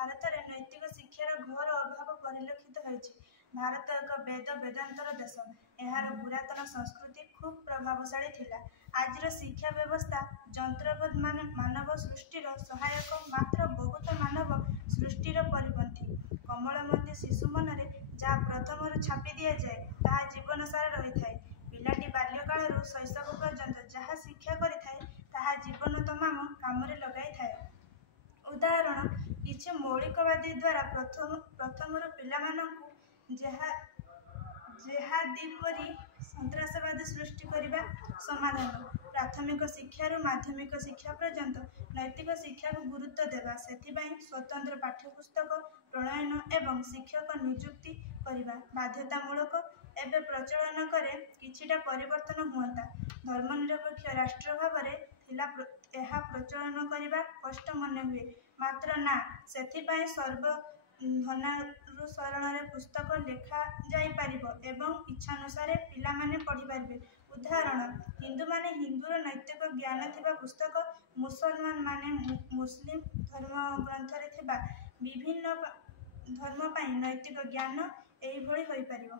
ଭାରତରେ ନୈତିକ ଶିକ୍ଷାର ଘୋର ଅଭାବ ପରିଲକ୍ଷିତ ହୋଇଛି। ଭାରତ ଏକ ବେଦ ବେଦାନ୍ତର ଦେଶ। ଏହାର ପୁରାତନ ସଂସ୍କୃତି ଖୁବ୍ ପ୍ରଭାବଶାଳୀ ଥିଲା। ଆଜିର ଶିକ୍ଷା ବ୍ୟବସ୍ଥା ଯନ୍ତ୍ରବତ୍ ମାନବ ସୃଷ୍ଟିର ସହାୟକ, ମାତ୍ର ବହୁତ ମାନବ ସୃଷ୍ଟିର ପରିପନ୍ଥୀ। କୋମଳମତି ଶିଶୁ ମନରେ ଯାହା ପ୍ରଥମରୁ ଛାପି ଦିଆଯାଏ, ତାହା ଜୀବନ ସାରା ରହିଥାଏ। ପିଲାଟି ବାଲ୍ୟକାଳରୁ ଶୈଶବ ପର୍ଯ୍ୟନ୍ତ ଯାହା ଶିକ୍ଷା କରିଥାଏ, ତାହା ଜୀବନ ତମାମ କାମରେ ଲଗାଇଥାଏ। ଉଦାହରଣ, କିଛି ମୌଳିକବାଦୀ ଦ୍ୱାରା ପ୍ରଥମରୁ ପିଲାମାନଙ୍କୁ ଜେହାଦୀପରି ସନ୍ତ୍ରାସବାଦ ସୃଷ୍ଟି କରିବା। ସମାଧାନ, ପ୍ରାଥମିକ ଶିକ୍ଷାରୁ ମାଧ୍ୟମିକ ଶିକ୍ଷା ପର୍ଯ୍ୟନ୍ତ ନୈତିକ ଶିକ୍ଷାକୁ ଗୁରୁତ୍ୱ ଦେବା। ସେଥିପାଇଁ ସ୍ୱତନ୍ତ୍ର ପାଠ୍ୟପୁସ୍ତକ ପ୍ରଣୟନ ଏବଂ ଶିକ୍ଷକ ନିଯୁକ୍ତି କରିବା ବାଧ୍ୟତାମୂଳକ। ଏବେ ପ୍ରଚଳନ କରେ କିଛିଟା ପରିବର୍ତ୍ତନ ହୁଅନ୍ତା। ଧର୍ମନିରପେକ୍ଷ ରାଷ୍ଟ୍ର ଭାବରେ ଥିଲା ଏହା ପ୍ରଚଳନ କରିବା କଷ୍ଟ ମନେହୁଏ। ମାତ୍ର ନା, ସେଥିପାଇଁ ସର୍ବଧନାନୁସରଣରେ ପୁସ୍ତକ ଲେଖାଯାଇପାରିବ ଏବଂ ଇଚ୍ଛାନୁସାରେ ପିଲାମାନେ ପଢ଼ିପାରିବେ। ଉଦାହରଣ, ହିନ୍ଦୁମାନେ ହିନ୍ଦୁର ନୈତିକ ଜ୍ଞାନ ଥିବା ପୁସ୍ତକ, ମୁସଲମାନମାନେ ମୁସଲିମ ଧର୍ମଗ୍ରନ୍ଥରେ ଥିବା ବିଭିନ୍ନ ଧର୍ମ ପାଇଁ ନୈତିକ ଜ୍ଞାନ ଏହିଭଳି ହୋଇପାରିବ।